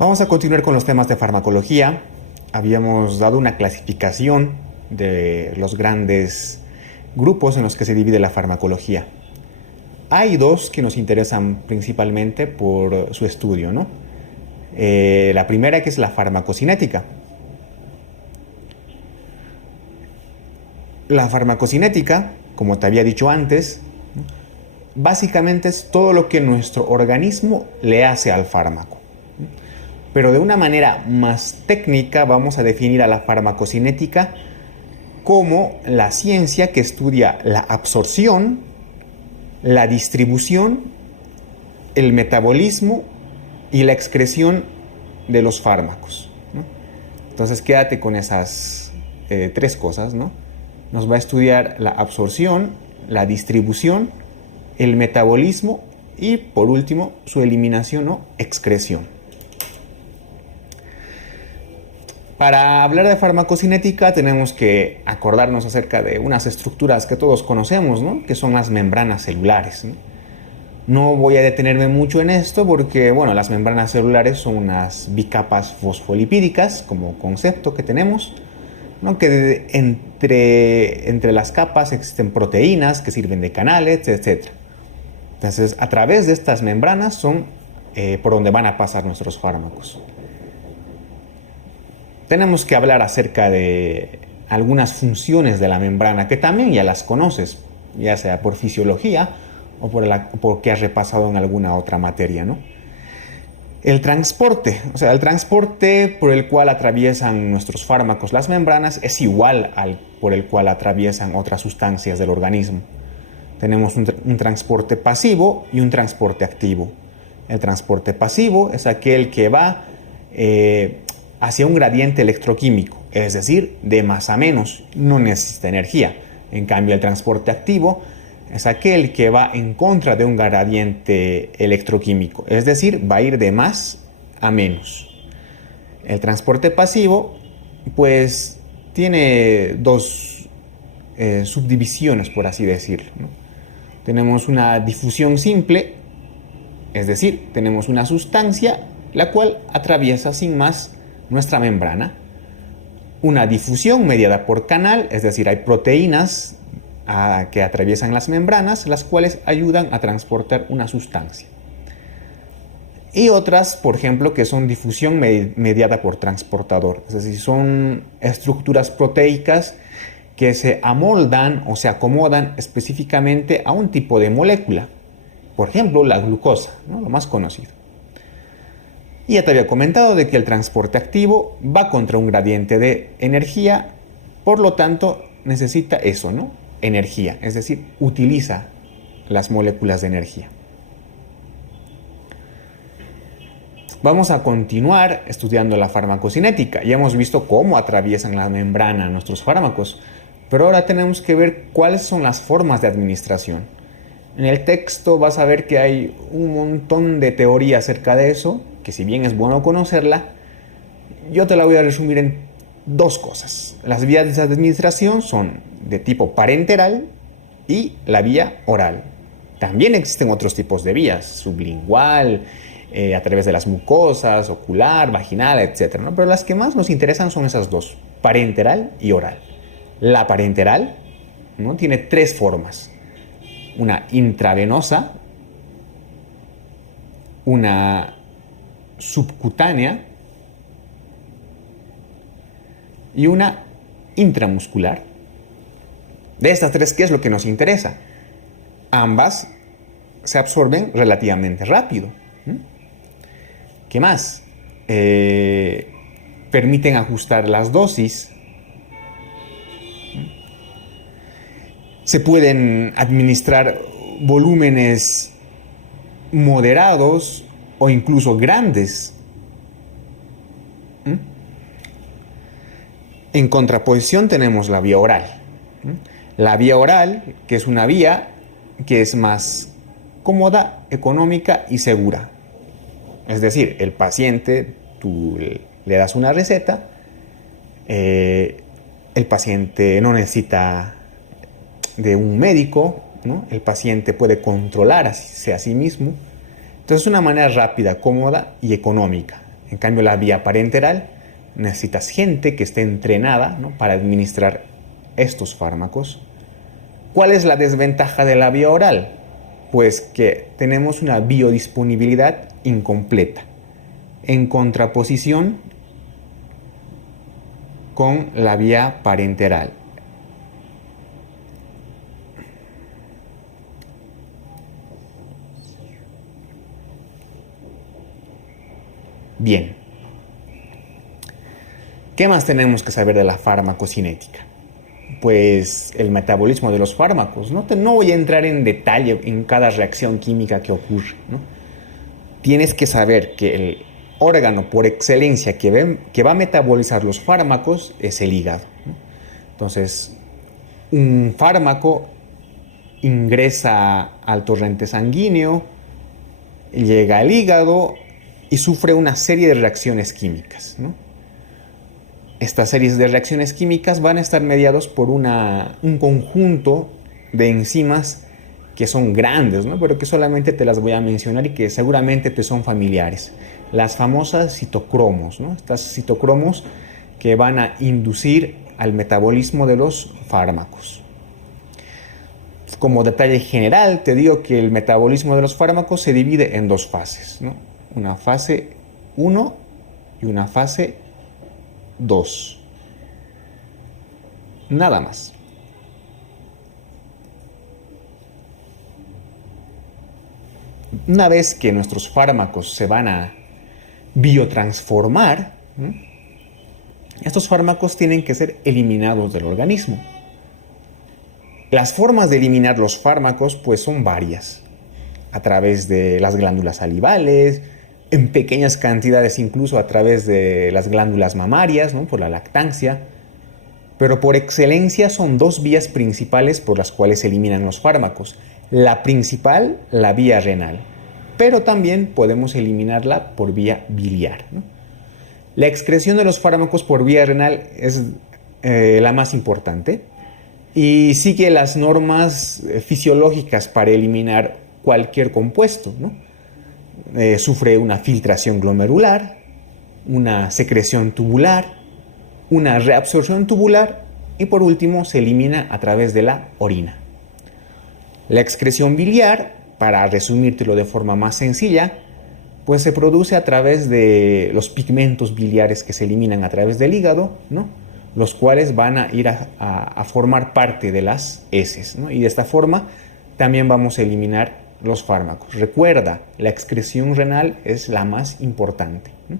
Vamos a continuar con los temas de farmacología. Habíamos dado una clasificación de los grandes grupos en los que se divide la farmacología. Hay dos que nos interesan principalmente por su estudio, ¿no? La primera, que es la farmacocinética. La farmacocinética, como te había dicho antes, básicamente es todo lo que nuestro organismo le hace al fármaco. Pero de una manera más técnica vamos a definir a la farmacocinética como la ciencia que estudia la absorción, la distribución, el metabolismo y la excreción de los fármacos, ¿no? Entonces quédate con esas tres cosas, ¿no? Nos va a estudiar la absorción, la distribución, el metabolismo y, por último, su eliminación o excreción. Para hablar de farmacocinética tenemos que acordarnos acerca de unas estructuras que todos conocemos, ¿no? Que son las membranas celulares, ¿no? No voy a detenerme mucho en esto porque, bueno, las membranas celulares son unas bicapas fosfolipídicas como concepto que tenemos, ¿no? Que entre las capas existen proteínas que sirven de canales, etc. Entonces, a través de estas membranas son por donde van a pasar nuestros fármacos. Tenemos que hablar acerca de algunas funciones de la membrana que también ya las conoces, ya sea por fisiología o porque has repasado en alguna otra materia, ¿no? El transporte por el cual atraviesan nuestros fármacos las membranas es igual al por el cual atraviesan otras sustancias del organismo. Tenemos un transporte pasivo y un transporte activo. El transporte pasivo es aquel que va hacia un gradiente electroquímico, es decir, de más a menos, no necesita energía. En cambio, el transporte activo es aquel que va en contra de un gradiente electroquímico, es decir, va a ir de más a menos. El transporte pasivo, pues, tiene dos subdivisiones, por así decirlo, ¿no? Tenemos una difusión simple, es decir, tenemos una sustancia la cual atraviesa sin más nuestra membrana. Una difusión mediada por canal, es decir, hay proteínas que atraviesan las membranas, las cuales ayudan a transportar una sustancia. Y otras, por ejemplo, que son difusión mediada por transportador, es decir, son estructuras proteicas que se amoldan o se acomodan específicamente a un tipo de molécula. Por ejemplo, la glucosa, ¿no? Lo más conocido. Y ya te había comentado de que el transporte activo va contra un gradiente de energía, por lo tanto necesita eso, ¿no? Energía, es decir, utiliza las moléculas de energía. Vamos a continuar estudiando la farmacocinética. Ya hemos visto cómo atraviesan la membrana nuestros fármacos, pero ahora tenemos que ver cuáles son las formas de administración. En el texto vas a ver que hay un montón de teoría acerca de eso, que si bien es bueno conocerla, yo te la voy a resumir en dos cosas. Las vías de administración son de tipo parenteral y la vía oral. También existen otros tipos de vías, sublingual, a través de las mucosas, ocular, vaginal, etc., ¿no? Pero las que más nos interesan son esas dos, parenteral y oral. La parenteral, ¿no?, tiene tres formas. Una intravenosa, una subcutánea y una intramuscular. De estas tres, ¿qué es lo que nos interesa? Ambas se absorben relativamente rápido. ¿Qué más? Permiten ajustar las dosis. Se pueden administrar volúmenes moderados o incluso grandes. En contraposición tenemos la vía oral. La vía oral, que es una vía que es más cómoda, económica y segura. Es decir, el paciente, tú le das una receta, el paciente no necesita de un médico, ¿no? El paciente puede controlarse a sí mismo. Entonces es una manera rápida, cómoda y económica. En cambio, la vía parenteral necesitas gente que esté entrenada, ¿no?, para administrar estos fármacos. ¿Cuál es la desventaja de la vía oral? Pues que tenemos una biodisponibilidad incompleta, en contraposición con la vía parenteral. Bien, ¿qué más tenemos que saber de la farmacocinética? Pues el metabolismo de los fármacos. No voy a entrar en detalle en cada reacción química que ocurre, ¿no? Tienes que saber que el órgano por excelencia que va a metabolizar los fármacos es el hígado, ¿no? Entonces, un fármaco ingresa al torrente sanguíneo, llega al hígado y sufre una serie de reacciones químicas, ¿no? Estas series de reacciones químicas van a estar mediados por un conjunto de enzimas que son grandes, ¿no?, pero que solamente te las voy a mencionar y que seguramente te son familiares. Las famosas citocromos, ¿no? Estas citocromos que van a inducir al metabolismo de los fármacos. Como detalle general, te digo que el metabolismo de los fármacos se divide en dos fases, ¿no? Una fase 1 y una fase 2. Nada más. Una vez que nuestros fármacos se van a biotransformar, ¿no?, estos fármacos tienen que ser eliminados del organismo. Las formas de eliminar los fármacos pues son varias. A través de las glándulas salivales, en pequeñas cantidades incluso a través de las glándulas mamarias, ¿no?, por la lactancia. Pero por excelencia son dos vías principales por las cuales se eliminan los fármacos. La principal, la vía renal, pero también podemos eliminarla por vía biliar, ¿no? La excreción de los fármacos por vía renal es la más importante y sigue las normas fisiológicas para eliminar cualquier compuesto, ¿no? Sufre una filtración glomerular, una secreción tubular, una reabsorción tubular y por último se elimina a través de la orina. La excreción biliar, para resumírtelo de forma más sencilla, pues se produce a través de los pigmentos biliares que se eliminan a través del hígado, ¿no?, los cuales van a ir a formar parte de las heces, ¿no? Y de esta forma también vamos a eliminar los fármacos. Recuerda, la excreción renal es la más importante, ¿no?